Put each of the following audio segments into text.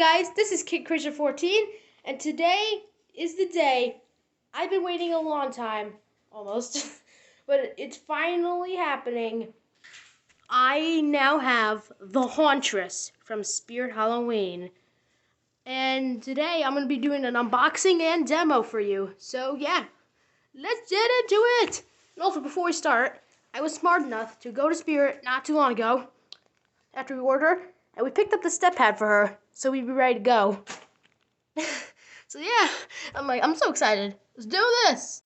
guys, this is Kid Christian 14, and today is the day I've been waiting a long time, almost, but it's finally happening. I now have the Hauntress from Spirit Halloween, and today I'm going to be doing an unboxing and demo for you. So yeah, let's get into it. And also, before we start, I was smart enough to go to Spirit not too long ago after we ordered her, and we picked up the step pad for her so we'd be ready to go. So yeah, I'm so excited. Let's do this.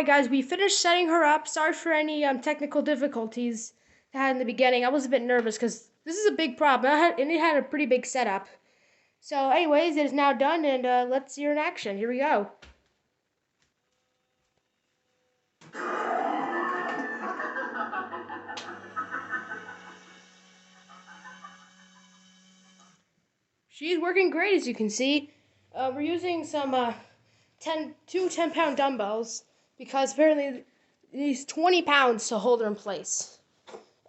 Alright guys, we finished setting her up. Sorry for any technical difficulties I had in the beginning. I was a bit nervous because this is a big problem. And it had a pretty big setup. So anyways, it is now done, and let's see her in action. Here we go. She's working great, as you can see. We're using some 10-pound dumbbells because apparently it needs 20 pounds to hold her in place.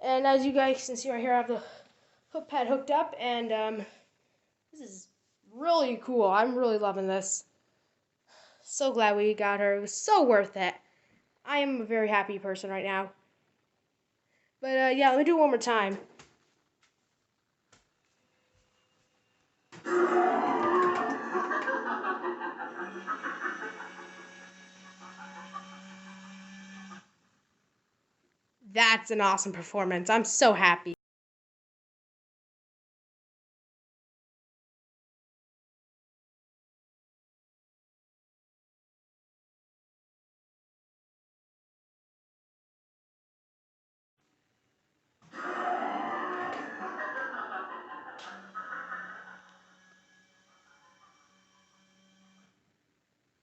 And as you guys can see right here, I have the hook pad hooked up, and this is really cool. I'm really loving this. So glad we got her. It was so worth it. I am a very happy person right now. But yeah, let me do it one more time. That's an awesome performance. I'm so happy.